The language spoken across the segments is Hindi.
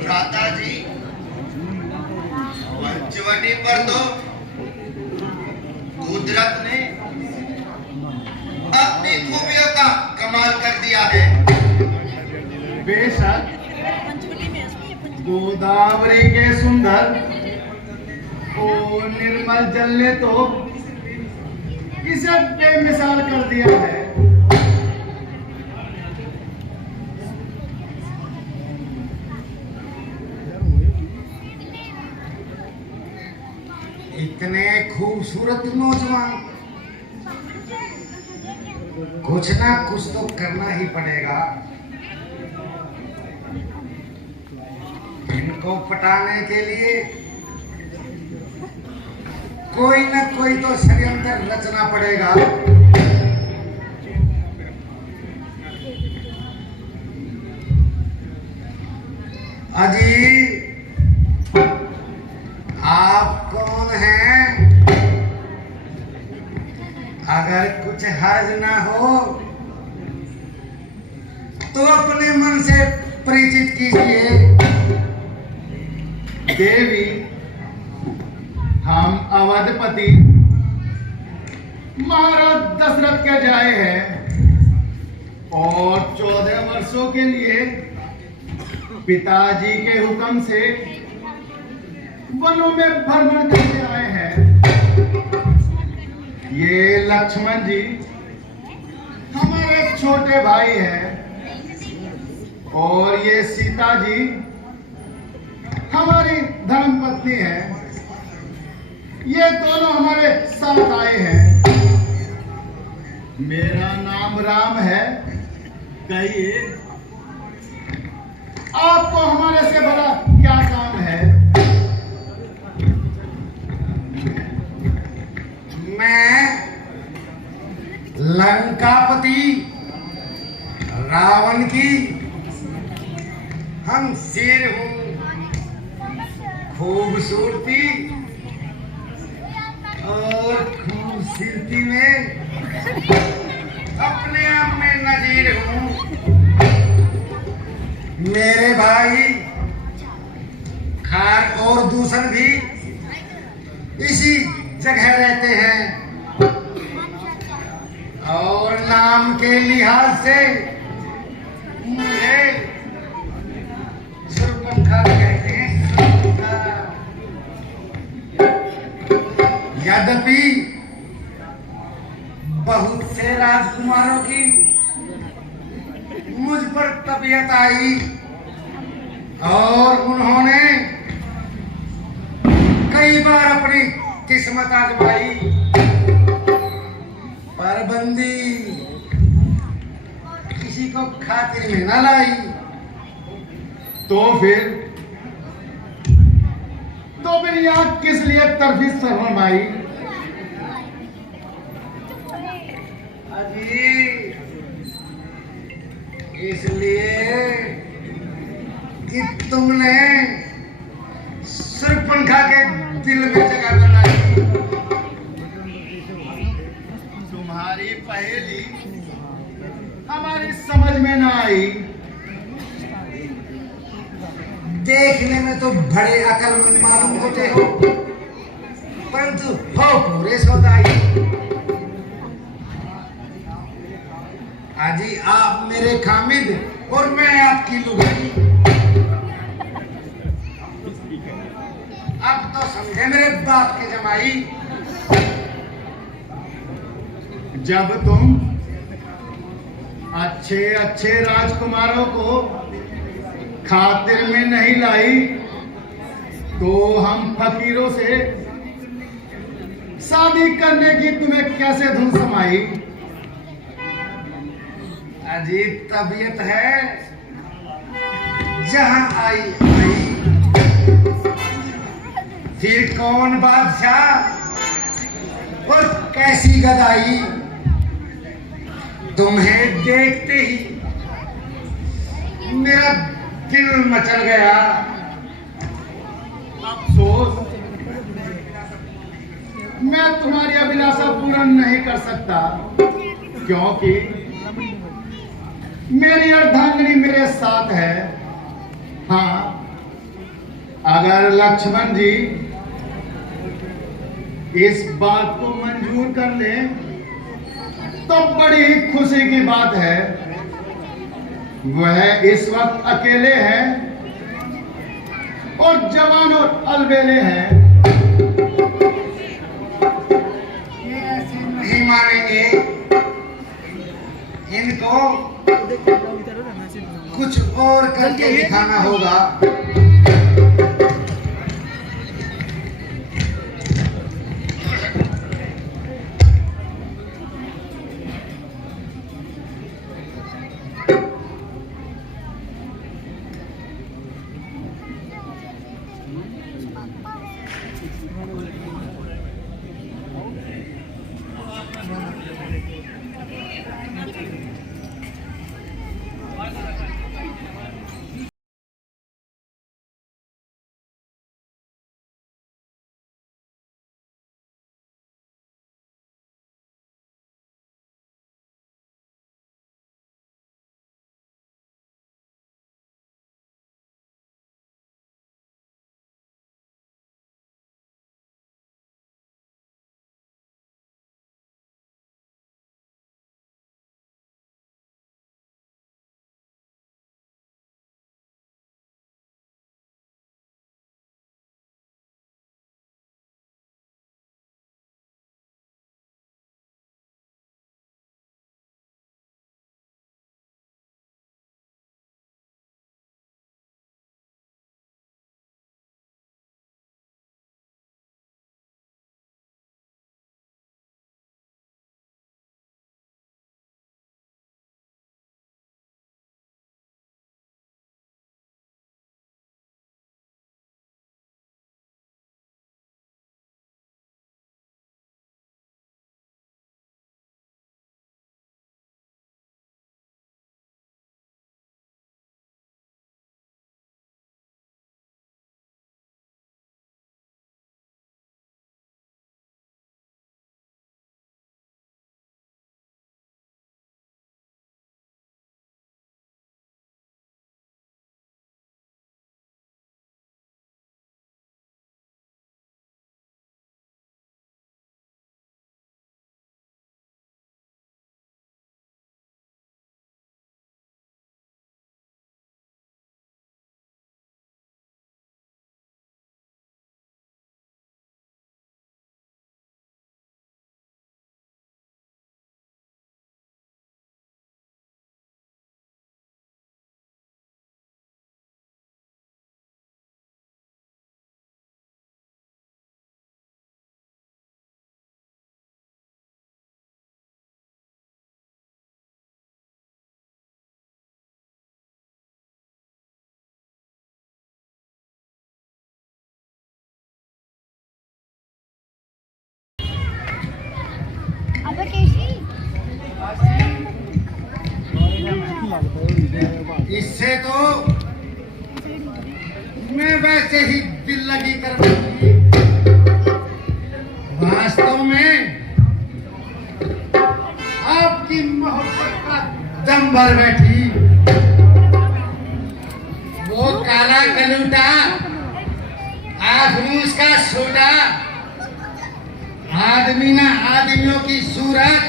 भ्राता जी, पंचवटी पर तो कुदरत ने अपनी खूबियों का कमाल कर दिया है। बेशक गोदावरी के सुंदर और निर्मल जल ने तो इसे बेमिसाल कर दिया है। इतने खूबसूरत नौजवान, कुछ ना कुछ तो करना ही पड़ेगा। इनको पटाने के लिए कोई ना कोई तो षड्यंत्र रचना पड़ेगा। अजी, आप कौन हैं? अगर कुछ हर्ज ना हो तो अपने मन से परिचित कीजिए। देवी, हम अवधपति महाराज दशरथ के जाए हैं और 14 वर्षों के लिए पिताजी के हुक्म से वनों में भ्रमण करके आए हैं। ये लक्ष्मण जी हमारे छोटे भाई हैं और ये सीता जी हमारी धर्मपत्नी है। ये दोनों हमारे साथ आए हैं। मेरा नाम राम है। कहिए, आपको हमारे से बड़ा क्या काम है? मैं लंकापति रावण की हम शेर हूं। खूबसूरती और खूबसूरती में अपने आप में नजीर हूं। मेरे भाई खार और दूसर भी इसी जगह रहते हैं और नाम के लिहाज से मुझे सुरपंखा कहते हैं। यद्यपि बहुत से राजकुमारों की मुझ पर तबीयत आई और उन्होंने कई बार अपनी किस्मत आजमाई, पर बंदी किसी को खातिर में न लाई। तो फिर यहाँ किस लिए तरफी सरवण भाई? अजी, इसलिए कि तुमने सुरपंखा के दिल में जगह बनाई। तुम्हारी पहेली हमारी समझ में ना आई। देखने में तो बड़े अकलमंद मालूम होते हो, परंतु हो पूरे सौदाई। अजी, आप मेरे खामिद और मैं आपकी लुगाई। अब तो समझे मेरे बाप के जमाई। जब तुम अच्छे अच्छे राजकुमारों को खातिर में नहीं लाई तो हम फकीरों से शादी करने की तुम्हें कैसे धुन समाई? अजीब तबीयत है, जहां आई आई। फिर कौन बादशाह और कैसी गदाई। तुम्हें देखते ही मेरा दिल मचल गया। अफसोस मैं तुम्हारी अभिलाषा पूर्ण नहीं कर सकता, क्योंकि मेरी अर्धांगिनी मेरे साथ है। हाँ, अगर लक्ष्मण जी इस बात को मंजूर कर ले तो बड़ी ही खुशी की बात है। वह इस वक्त अकेले हैं और जवान और अलबेले हैं। ये ऐसे नहीं मानेंगे, इनको कुछ और करके दिखाना होगा। इससे तो मैं वैसे ही दिल लगी कर बैठी, वास्तव में आपकी मोहब्बत का दम भर बैठी। वो काला कलूटा, आफूस का सोटा, आदमी ना आदमियों की सूरत,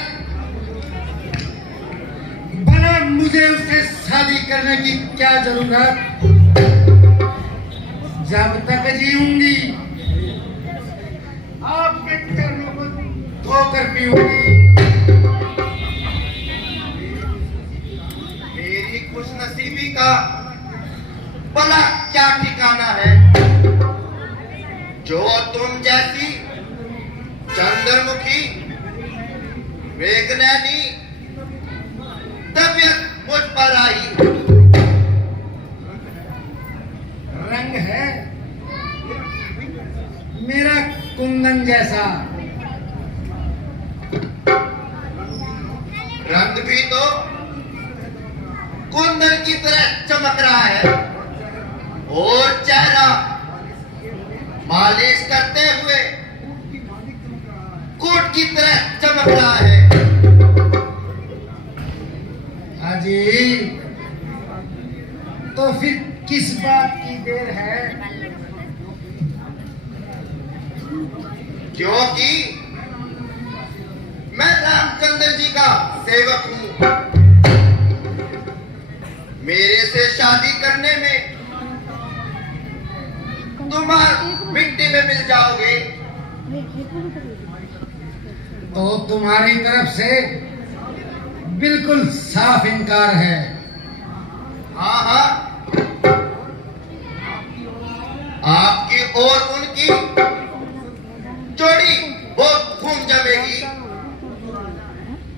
भला मुझे उससे शादी करने की क्या जरूरत। जब तक जीऊंगी आपके चरणों को धोकर पीऊंगी। मेरी खुशनसीबी का भला क्या ठिकाना है, जो तुम जैसी चंद्रमुखी वेगनैनी तबीयत मुझ पर आई। रंग है मेरा कुंदन जैसा, रंग भी तो कुंदन की तरह चमक रहा है, और चेहरा मालिश करते हुए किस बात की देर है? क्योंकि मैं रामचंद्र जी का सेवक हूं। मेरे से शादी करने में तुम मिट्टी में मिल जाओगे। तो तुम्हारी तरफ से बिल्कुल साफ इनकार है। हाँ हाँ, आपकी और उनकी जोड़ी बहुत घूम जमेगी।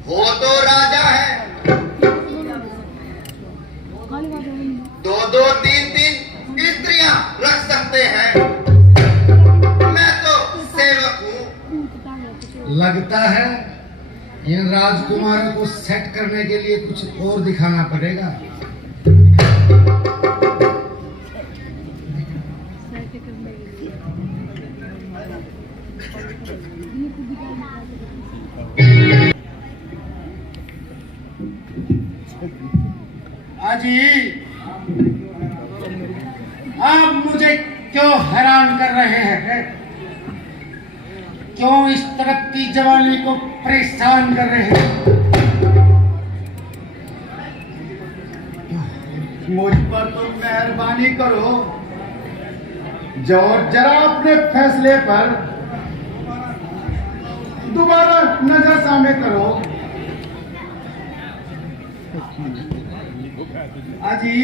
वो तो राजा है, दो दो तीन तीन स्त्रियां रख सकते हैं। मैं तो सेवक हूं। लगता है इन राजकुमारों को सेट करने के लिए कुछ और दिखाना पड़ेगा। अजी, आप मुझे क्यों हैरान कर रहे हैं? क्यों इस तरफ की जवानी को परेशान कर रहे हैं? मुझ पर तो मेहरबानी करो, जो जरा अपने फैसले पर दोबारा नजर सामने करो। अजी,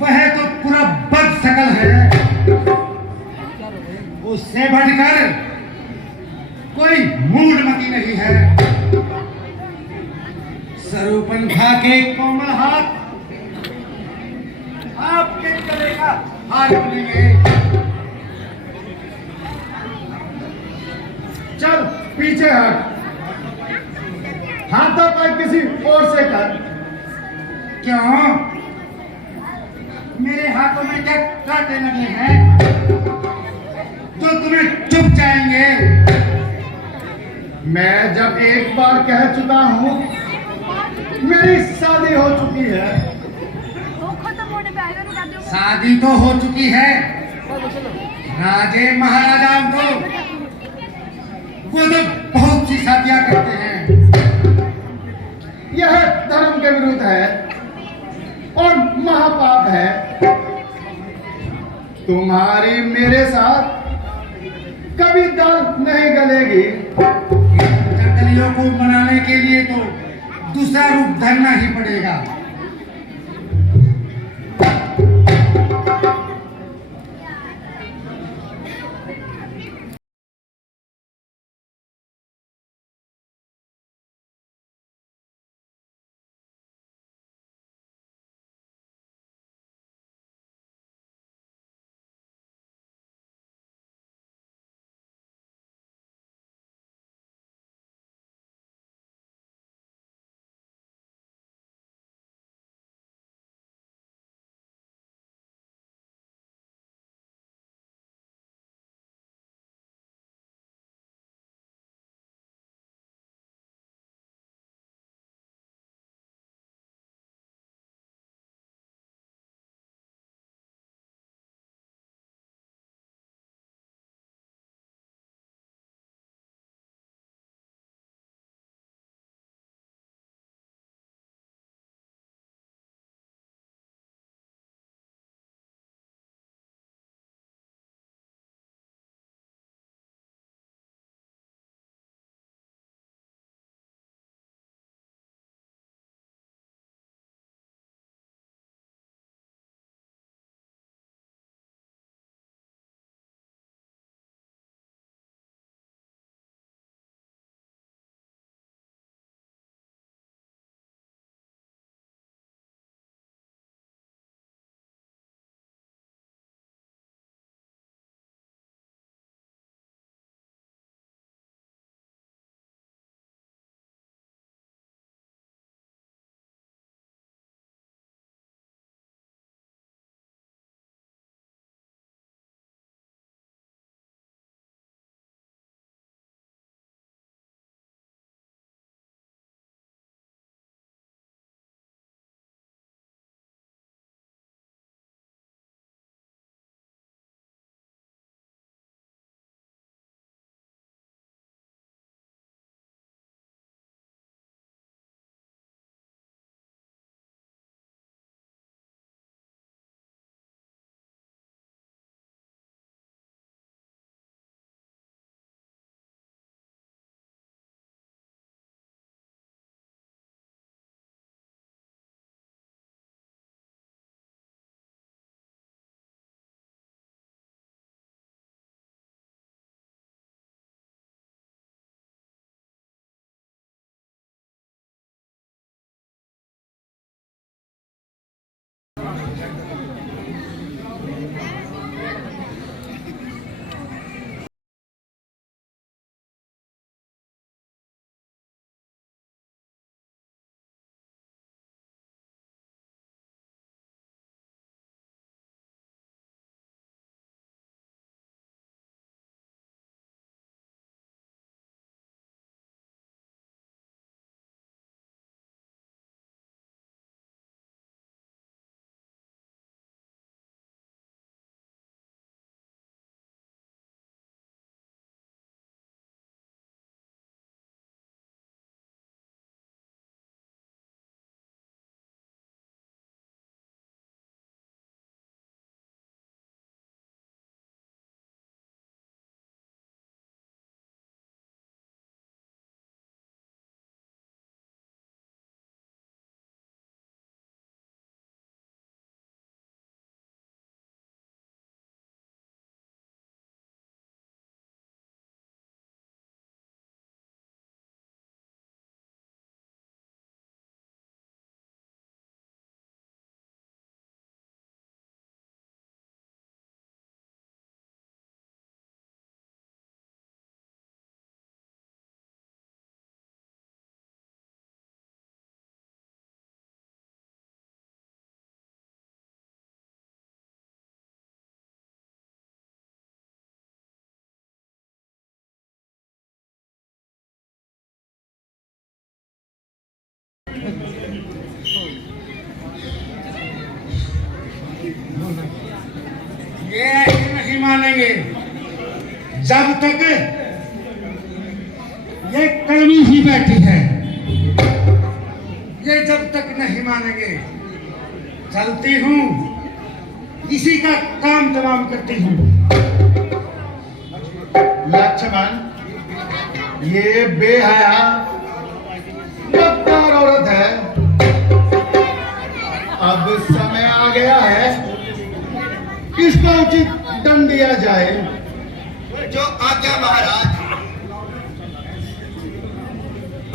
वह तो पूरा बदशक्ल है। उससे बढ़कर कोई मूडमती नहीं है। सरूपंखा के कोमल हाथ आपके गले का हार बनेंगे। चल पीछे हट, हाथों पर किसी और से कर। क्यों? मेरे हाथों में क्या कांटे लगे हैं जो तुम्हें चुभ जाएंगे? मैं जब एक बार कह चुका हूं, मेरी शादी हो चुकी है। शादी तो हो चुकी है। राजे महाराजाओं को वो तो बहुत सी शादियां करते हैं। यह धर्म के विरुद्ध है और महापाप है। तुम्हारी मेरे साथ कभी दाल नहीं गलेगी। कलियों को मनाने के लिए तो दूसरा रूप धरना ही पड़ेगा। ये ऐसे नहीं मानेंगे जब तक ये कलमी ही बैठी है। ये जब तक नहीं मानेंगे, चलती हूँ, इसी का काम तमाम करती हूँ। लक्ष्मण, ये बेहया गद्दार औरत है। अब समय आ गया है, इसका उचित दंड दिया जाए। जो आज्ञा महाराज।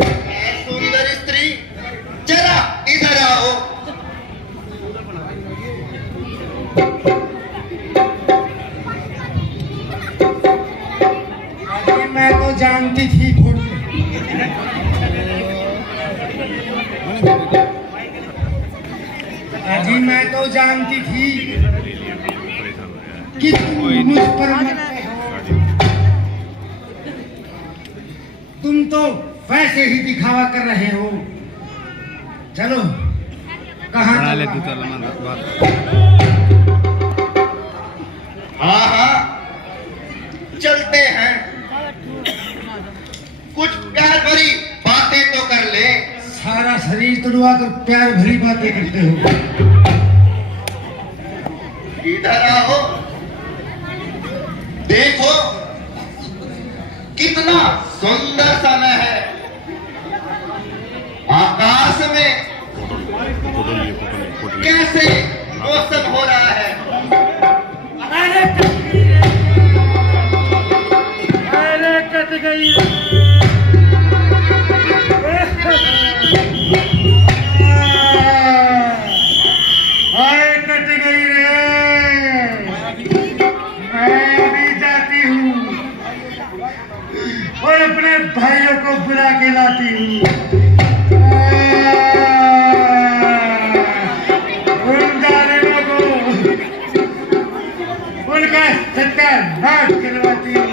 ऐ सुंदर स्त्री, जरा इधर आओ। अरे मैं तो जानती थी भूल के। अजी मैं तो जानती थी कि तुम मुझ पर मरते हो। तुम तो वैसे ही दिखावा कर रहे हो। चलो, कहाँ हाँ हाँ, चलते हैं। कुछ प्यार भरी बातें तो कर ले। सारा शरीर तुड़वा कर प्यार भरी बातें करते हो। इधर आओ, देखो कितना सुंदर समय है। आकाश में कैसे मौसम हो रहा है। अरे कट गई। अरे कट गई रे। मैं भी जाती हूँ और अपने भाइयों को बुला के लाती हूँ। उन जालिमों को उनका सत्यानाश करवाती हूँ।